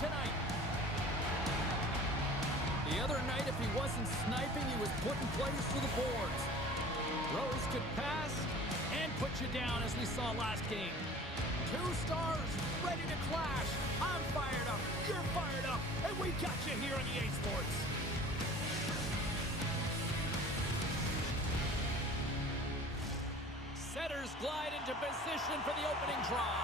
tonight. The other night, if he wasn't sniping, he was putting plays through the boards. Rose could pass and put you down, as we saw last game. Two stars ready to clash. I'm fired up, you're fired up, and we got you here on EA Sports. Setters glide into position for the opening draw.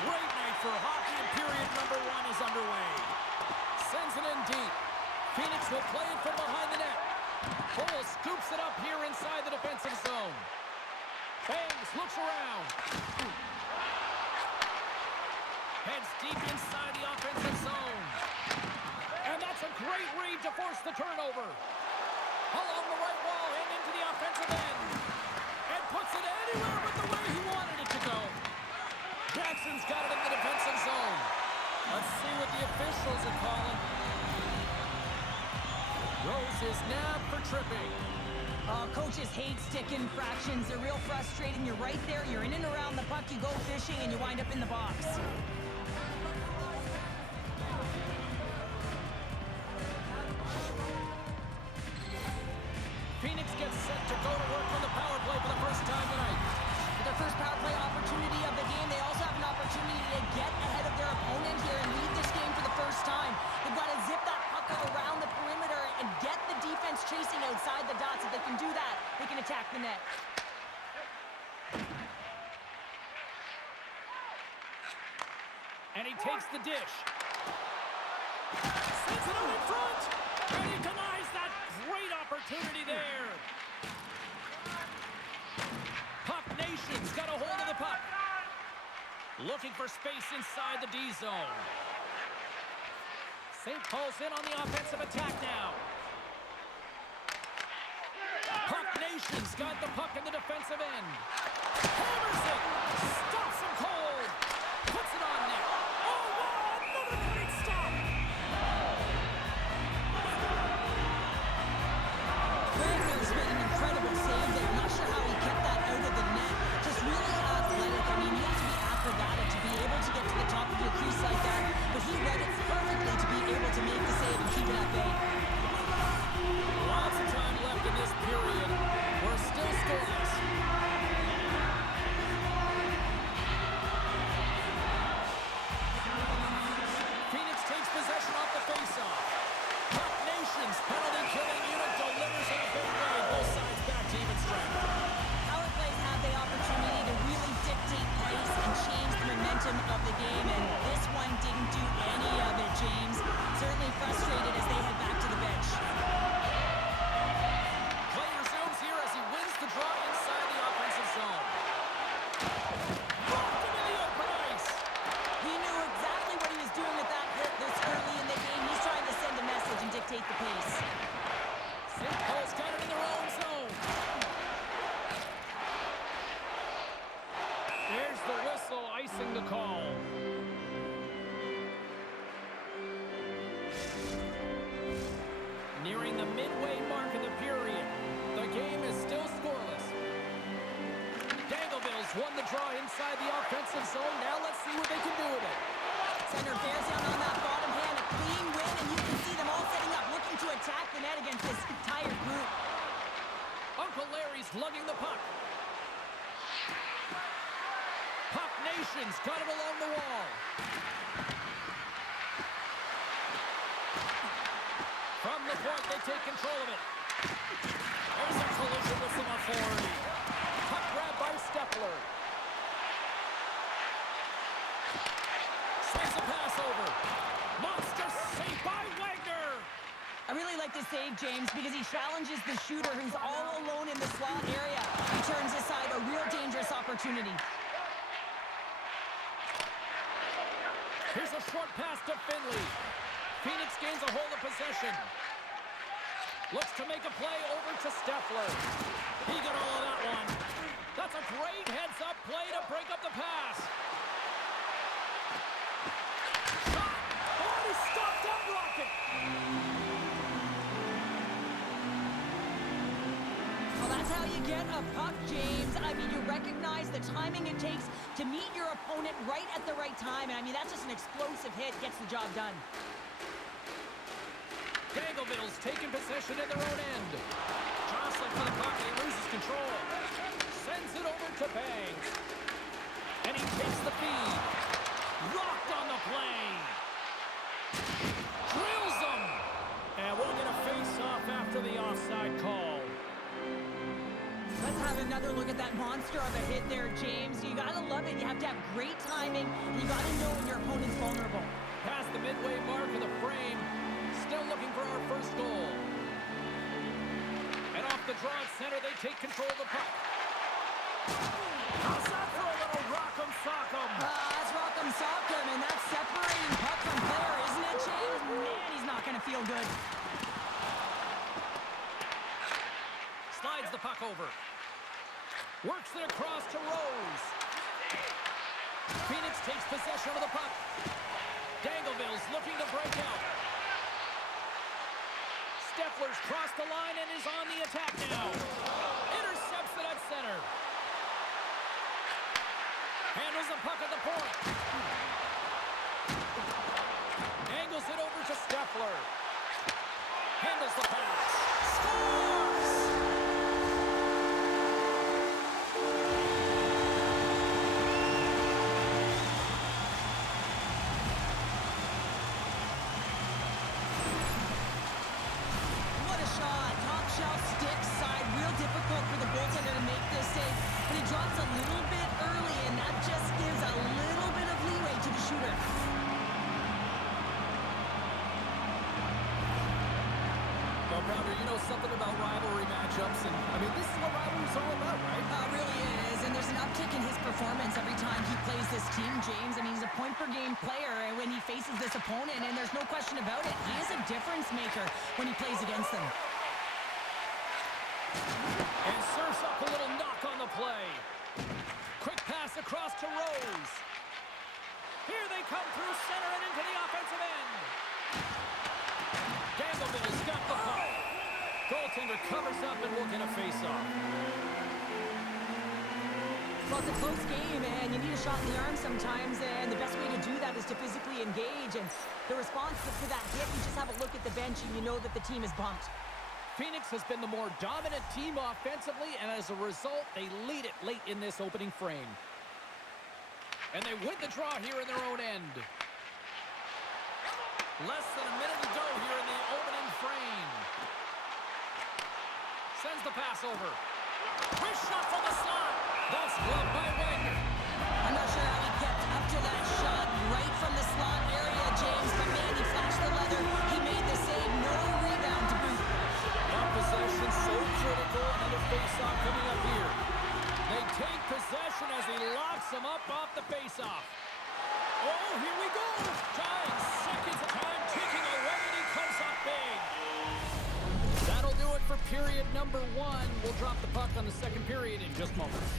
Great night for hockey, and period number 1 is underway. Sends it in deep. Phoenix will play it from behind the net. Cole scoops it up here inside the defensive zone. Bangs, looks around. Heads deep inside the offensive zone. And that's a great read to force the turnover. Along the right wall and into the offensive end. And puts it anywhere but the way he wanted it to go. Jackson's got it in the defensive zone. Let's see what the officials are calling. Rose is nabbed for tripping. Coaches hate stick infractions. They're real frustrating. You're right there. You're in and around the puck. You go fishing, and you wind up in the box. Phoenix gets set to go to work on the power play for the first time tonight. With their first power play opportunity of the game, they also have an opportunity to get ahead of their opponent here and lead this game for the first time. They've got to zip that puck around the perimeter and get the defense chasing outside the dots. If they can do that, they can attack the net. And he takes the dish. Sends it out in front. And he denies that great opportunity there. Puck Nation's got a hold of the puck. Looking for space inside the D zone. St. Paul's in on the offensive attack now. Puck Nation's got the puck in the defensive end. Hammers it. Stops him cold. Puts it on net. Oh, wow, another great stop. Wagner's made an incredible save there. Not sure how he kept that out of the net. Just really athletic. I mean, he has to be acrobatic to be able to get to the top of your crease like that. But he read it perfectly to be able to make the save and keep it at bay. Lots of time left in this period. We're still scoreless. Phoenix takes possession off the faceoff. Puck Nation's penalty-killing unit delivers in a big way. Both sides back to even strength. Power plays have the opportunity to really dictate pace and change the momentum of the game, and this one didn't do any of it, James. Certainly frustrated as they head back to the bench. Play resumes here as he wins the draw inside the offensive zone. Dropped him in the open ice. He knew exactly what he was doing with that hit this early in the game. He's trying to send a message and dictate the pace. St. Paul's got it in their own zone. There's the whistle, icing the call. Nearing the midway mark of the period, the game is still scoreless. Dangleville's won the draw inside the offensive zone. Now let's see what they can do with it. Center bears down on that bottom hand, a clean win, and you can see them all setting up, looking to attack the net against this entire group. Uncle Larry's lugging the puck. Puck Nation's got it along the wall. From the point, they take control of it. There's a collision with some authority. Puck grab by Steffler. Sends a pass over. Monster save by Wagner. I really like this save, James, because he challenges the shooter who's all alone in the slot area. He turns aside a real dangerous opportunity. Here's a short pass to Finley. Phoenix gains a hold of possession. Looks to make a play over to Steffler. He got all of that one. That's a great heads-up play to break up the pass. Shot! Oh, he stopped that rocket! Well, that's how you you get a puck, James, I mean, you recognize the timing it takes to meet your opponent right at the right time. And I mean, that's just an explosive hit, gets the job done. Dangleville's taking possession in their own end. Jostling for the puck, and he loses control. Sends it over to Banks. And he takes the feed. Rocked on the play. Drills him. And we'll get a face-off after the offside call. Let's have another look at that monster of a hit there, James. You gotta love it. You have to have great timing. And you gotta know when your opponent's vulnerable. Past the midway mark of the frame. Still looking for our first goal. And off the draw at center, they take control of the puck. How's that for a little rock'em sock'em? That's rock'em sock'em, and that's separating puck from player, isn't it, James? Man, he's not gonna feel good. Slides the puck over. Works it across to Rose. Phoenix takes possession of the puck. Dangleville's looking to break out. Steffler's crossed the line and is on the attack now. Intercepts it at center. Handles the puck at the point. Angles it over to Steffler. Handles the pass. Scores! Difficult for the goaltender to make this save, but he drops a little bit early, and that just gives a little bit of leeway to the shooter. Well, Pounder, you know something about rivalry matchups, and I mean, this is what rivalry's all about, right? It really is, and there's an uptick in his performance every time he plays this team, James. I mean, he's a point-per-game player when he faces this opponent, and there's no question about it. He is a difference maker when he plays against them. And serves up a little knock on the play. Quick pass across to Rose. Here they come through center and into the offensive end. Dangleville's got the puck. Goaltender covers up and will get a face-off. Well, it's a close game, and you need a shot in the arm sometimes, and the best way to do that is to physically engage. And the response to that hit, you just have a look at the bench, and you know that the team is bumped. Phoenix has been the more dominant team offensively, and as a result, they lead it late in this opening frame. And they win the draw here in their own end. Less than a minute to go here in the opening frame. Sends the pass over. Wrist shot from the slot. That's gloved by Wagner. I'm not sure how he kept up to that shot right from the slot area, James, but man, he flashed the leather. He made the save. No rebound to boot. Possession so critical. Another face-off coming up here. They take possession as he locks them up off the face-off. Oh, here we go. Time, seconds of time ticking away, and he comes up big. That'll do it for period number 1. We'll drop the puck on the second period in just moments.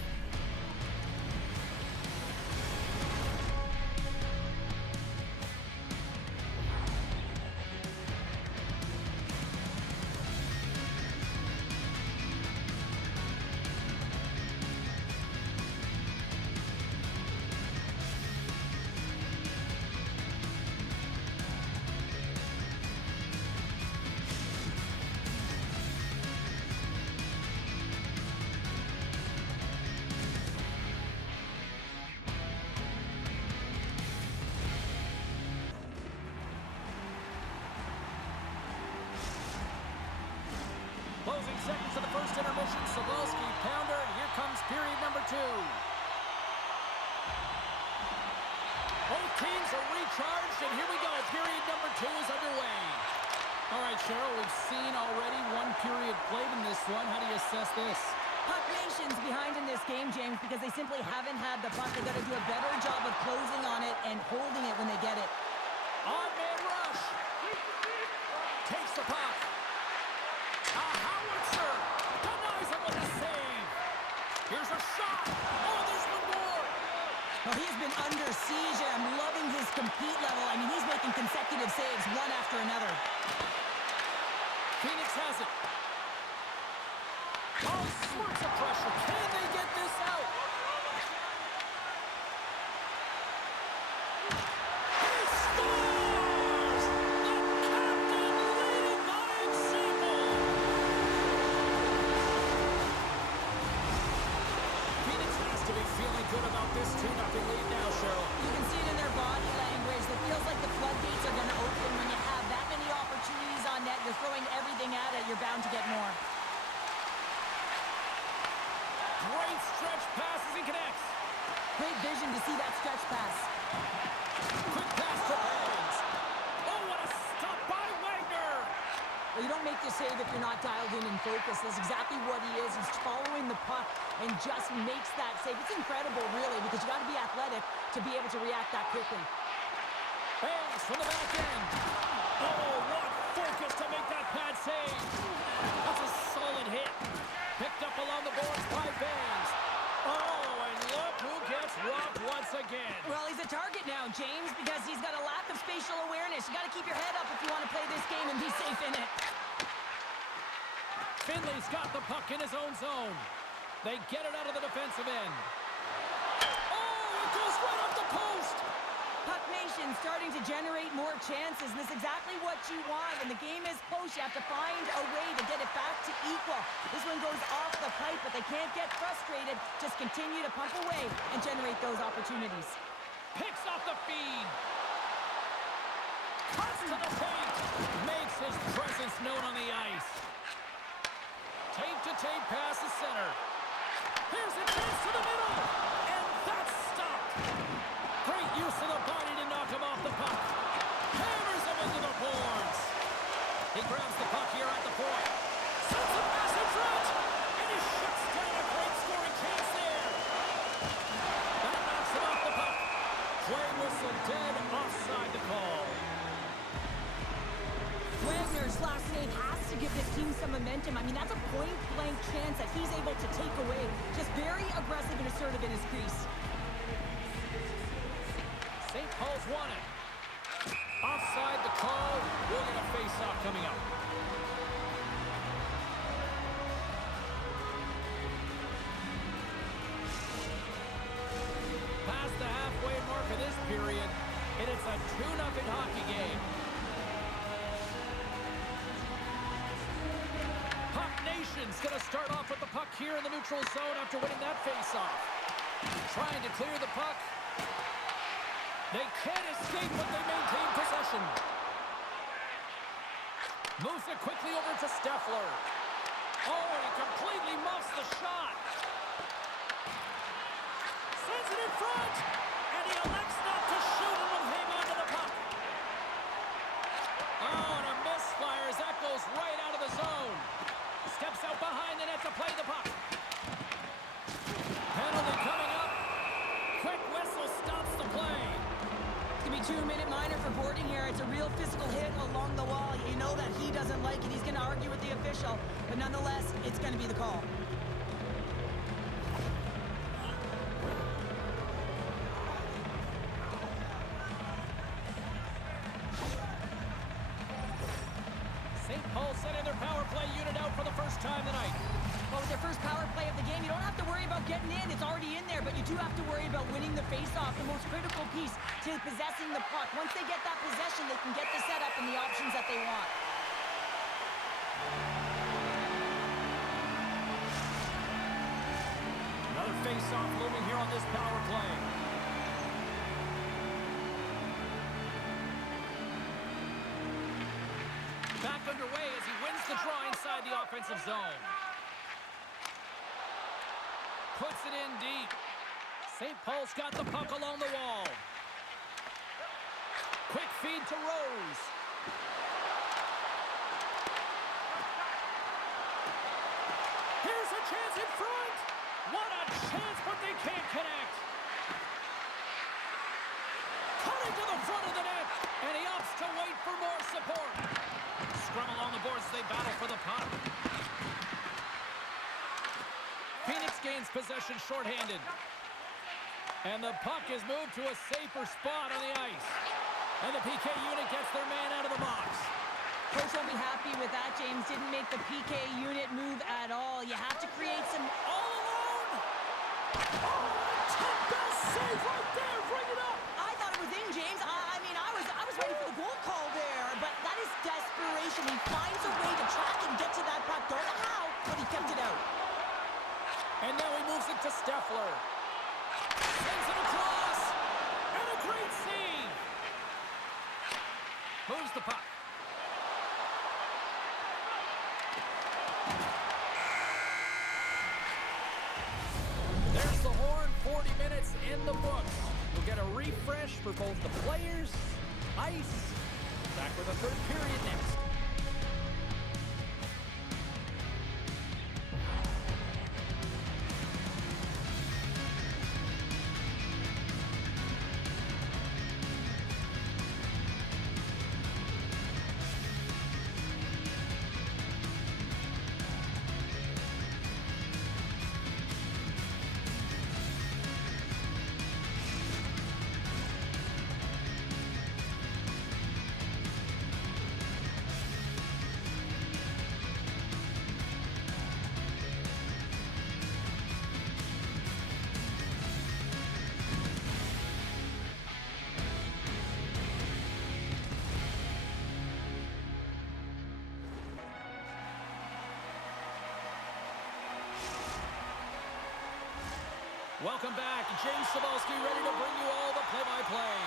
Closing seconds of the first intermission. Sobolski, Pounder, and here comes period number 2. Both teams are recharged, and here we go. Period number 2 is underway. All right, Cheryl, we've seen already one period played in this one. How do you assess this? Puck Nation's behind in this game, James, because they simply haven't had the puck. They've got to do a better job of closing on it and holding it when they get it. On man rush. Takes the puck. A howitzer. Denies him with a save. Here's a shot. Oh, there's one more. Well, he's been under siege, and I'm loving his compete level. I mean, he's making consecutive saves one after another. Phoenix has it. Oh, Smirks of pressure. Can they get this out? He scores! The captain leading by example. Phoenix has to be feeling good about this 2-0 lead now, Cheryl. You can see it in their body language. It feels like the floodgates are going to open when you have that many opportunities on net. You're throwing everything at it. You're bound to get more. Great stretch passes and connects. Great vision to see that stretch pass. Quick pass to Burns. Oh, what a stop by Wagner. Well, you don't make the save if you're not dialed in and focused. That's exactly what he is. He's following the puck and just makes that save. It's incredible, really, because you got to be athletic to be able to react that quickly. Burns from the back end. Oh, what focus to make that pad save. That's a solid hit. Picked up along the boards by Burns. Oh, and look who gets robbed once again. Well, he's a target now, James, because he's got a lack of spatial awareness. You got to keep your head up if you want to play this game and be safe in it. Finley's got the puck in his own zone. They get it out of the defensive end. Oh, it goes right off the post. Puck Nation starting to generate more chances, and that's exactly what you want. When the game is close, you have to find a way to get it back to equal. This one goes off the pipe, but they can't get frustrated. Just continue to pump away and generate those opportunities. Picks off the feed. Cuts to the paint. Makes his presence known on the ice. Tape-to-tape pass to center. Here's a chance to the middle. And that's stopped. Great use of the body to knock him off the puck. Hammers him into the boards. He grabs the puck here at the point. Sends a pass in front. And he shuts down a great scoring chance there. That knocks him off the puck. Play whistle dead, offside the call. Wagner's last save has to give this team some momentum. I mean, that's a point-blank chance that he's able to take away. Just very aggressive and assertive in his crease. St. Paul's won it. Offside the call. We'll get a face-off coming up. Past the halfway mark of this period, and it's a 2-0 hockey game. Puck Nation's going to start off with the puck here in the neutral zone after winning that face-off. Trying to clear the puck. They can't escape, but they maintain possession. Moves it quickly over to Steffler. Oh, and he completely muffs the shot. Sends it in front. And he elects not to shoot and will hang on to the puck. Oh, and a misfire as that goes right out of the zone. Steps out behind the net to play the puck. Penalty coming up. Quick whistle stops the play. 2-minute minor for boarding here. It's a real physical hit along the wall. You know that he doesn't like it. He's going to argue with the official. But nonetheless, it's going to be the call. St. Paul sending their power play unit out for the first time tonight. Well, with their first power play of the game, you don't have to worry about getting in. It's already in there, but you do have to worry about winning the face-off, the most critical piece to possessing the puck. Once they get that possession, they can get the setup and the options that they want. Another face-off looming here on this power play. Back underway as he wins the draw inside the offensive zone. Puts it in deep. St. Paul's got the puck along the wall. Quick feed to Rose. Here's a chance in front. What a chance, but they can't connect. Cutting to the front of the net, and he opts to wait for more support. Scrum along the boards as they battle for the puck. Phoenix gains possession shorthanded. And the puck is moved to a safer spot on the ice. And the PK unit gets their man out of the box. Coach won't be happy with that, James. Didn't make the PK unit move at all. You have to create some... All alone! Oh, best save right there! Bring it up! I thought it was in, James. I was ready for the goal call there, but that is desperation. He finds a way to track and get to that puck. Don't know how, but he kept it out. And now he moves it to Steffler. Sends it across! And a great save! Moves the puck. There's the horn, 40 minutes in the books. We'll get a refresh for both the players, ice. Back with the third period next. Welcome back. James Cybulski ready to bring you all the play-by-play.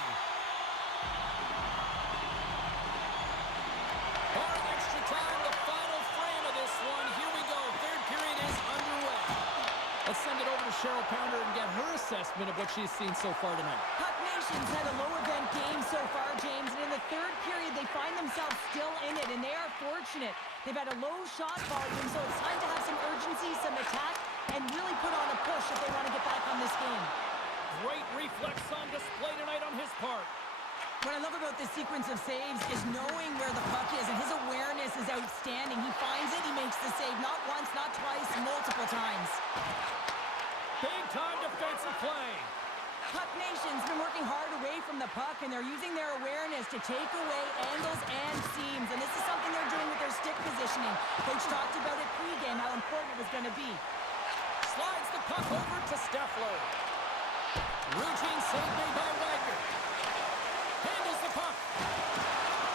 Barring extra time, the final frame of this one. Here we go. Third period is underway. Let's send it over to Cheryl Pounder and get her assessment of what she's seen so far tonight. Puck Nation's had a low-event game so far, James, and in the third period, they find themselves still in it, and they are fortunate. They've had a low shot volume, so it's time to have some urgency, some attack, and really put on a push if they want to get back on this game. Great reflex on display tonight on his part. What I love about this sequence of saves is knowing where the puck is, and his awareness is outstanding. He finds it, he makes the save, not once, not twice, multiple times. Big-time defensive play. Puck Nation's been working hard away from the puck, and they're using their awareness to take away angles and seams, and this is something they're doing with their stick positioning. Coach talked about it pregame, how important it was going to be. Slides the puck over to Steffler. Routine save made by Wagner. Handles the puck.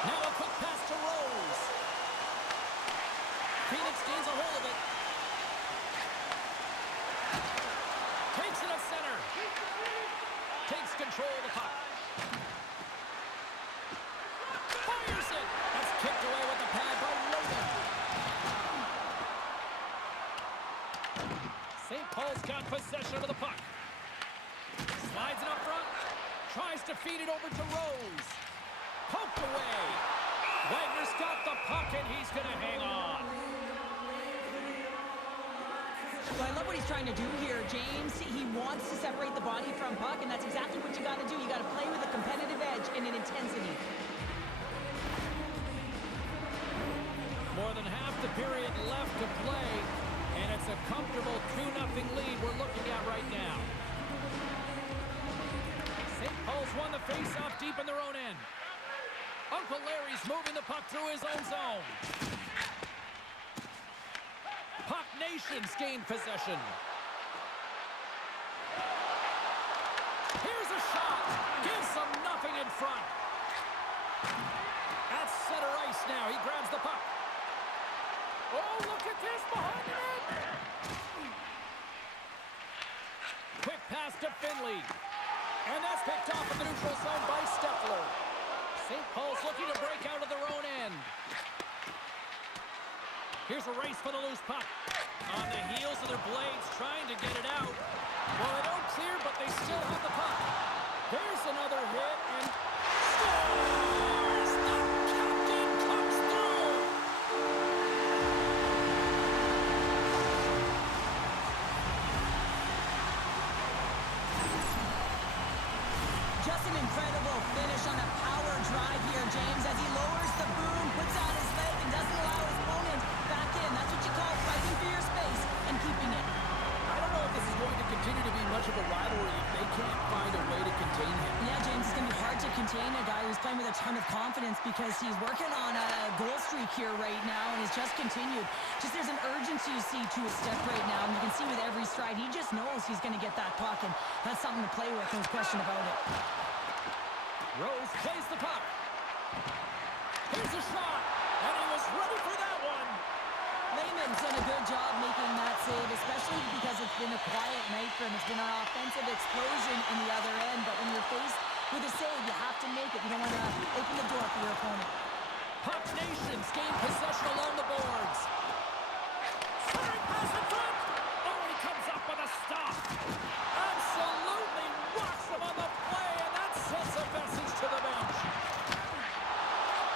Now a quick pass to Rose. Phoenix gains a hold of it. Takes it at center. Takes control of the puck. Fires it. That's kicked away with the pad by Logan. St. Paul's got possession of the puck. Slides it up front. Tries to feed it over to Rose. Poked away. Wagner's got the puck, and he's going to hang on. Well, I love what he's trying to do here, James. He wants to separate the body from puck, and that's exactly what you got to do. You got to play with a competitive edge and an intensity. More than half the period left to play, and it's a comfortable 2-0 lead we're looking at right now. St. Paul's won the face-off deep in their own end. Uncle Larry's moving the puck through his own zone. Puck Nation's gained possession. Here's a shot. Gives them nothing in front. At center ice now. He grabs the puck. Oh, look at this behind the net. Quick pass to Finley. And that's picked off in the neutral zone by Steffler. St. Paul's looking to break out of their own end. Here's a race for the loose puck. On the heels of their blades, trying to get it out. Well, they don't clear, but they still have the puck. There's another hit, and scores! The captain comes through! Just an incredible finish on a power drive here, James, as he lowers the boom, puts out his leg, and doesn't allow his opponent back in. That's what you call fighting for your space and keeping it. I don't know if this is going to continue to be much of a rivalry if they can't find a way to contain him. Yeah, James, it's going to be hard to contain saying a guy who's playing with a ton of confidence because he's working on a goal streak here right now, and it's just continued. Just there's an urgency you see to his step right now, and you can see with every stride, he just knows he's going to get that puck, and that's something to play with, no question about it. Rose plays the puck. Here's a shot, and he was ready for that one. Lehman's done a good job making that save, especially because it's been a quiet night for him. It's been an offensive explosion in the other end, but when you're faced with a save, you have to make it. You don't want to open the door for your opponent. Puck Nations gain possession along the boards. Centering pass in front. Oh, he comes up with a stop. Absolutely rocks him on the play, and that sends a message to the bench.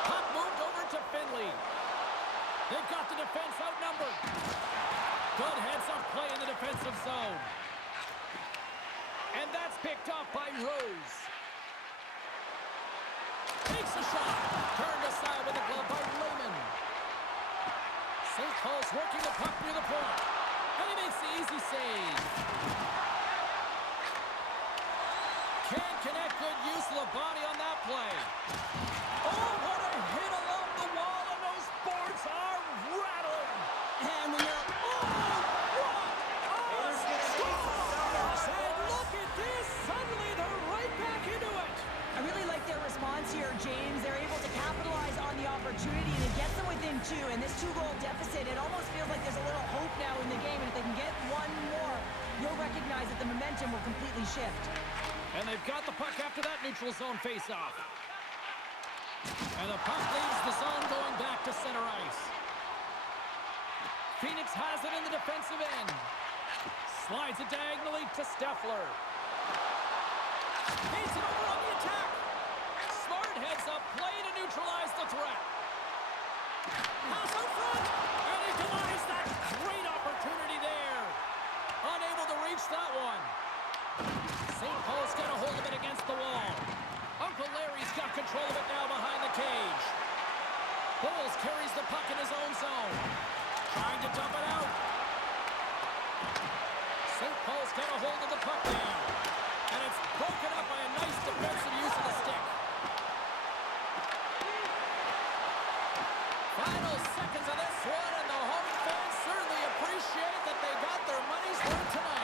Puck moved over to Finley. They've got the defense outnumbered. Good heads-up play in the defensive zone. And that's picked up by Rose. Takes a shot. Turned aside with a glove by Lehman. St. Paul's working the puck near the point. And he makes the easy save. Can't connect. Good use of the body on that play. Oh, what a hit along the wall, and those boards are rattling. And when you're... And look at this. Suddenly they're right back into it. I really like their response here, James. They're able to capitalize on the opportunity, and it gets them within two. And this two-goal deficit, it almost feels like there's a little hope now in the game. And if they can get one more, you'll recognize that the momentum will completely shift. And they've got the puck after that neutral zone faceoff. And the puck leaves the zone going back to center ice. Phoenix has it in the defensive end. Slides it diagonally to Steffler. Paints it over on the attack. Smart heads up play to neutralize the threat. Pass out front. And he denies that great opportunity there. Unable to reach that one. St. Paul's got a hold of it against the wall. Uncle Larry's got control of it now behind the cage. Bowles carries the puck in his own zone. Trying to dump it out. St. Paul's got a hold of the puck now. And it's broken up by a nice defensive use of the stick. Final seconds of this one, and the home fans certainly appreciate that they got their money's worth tonight.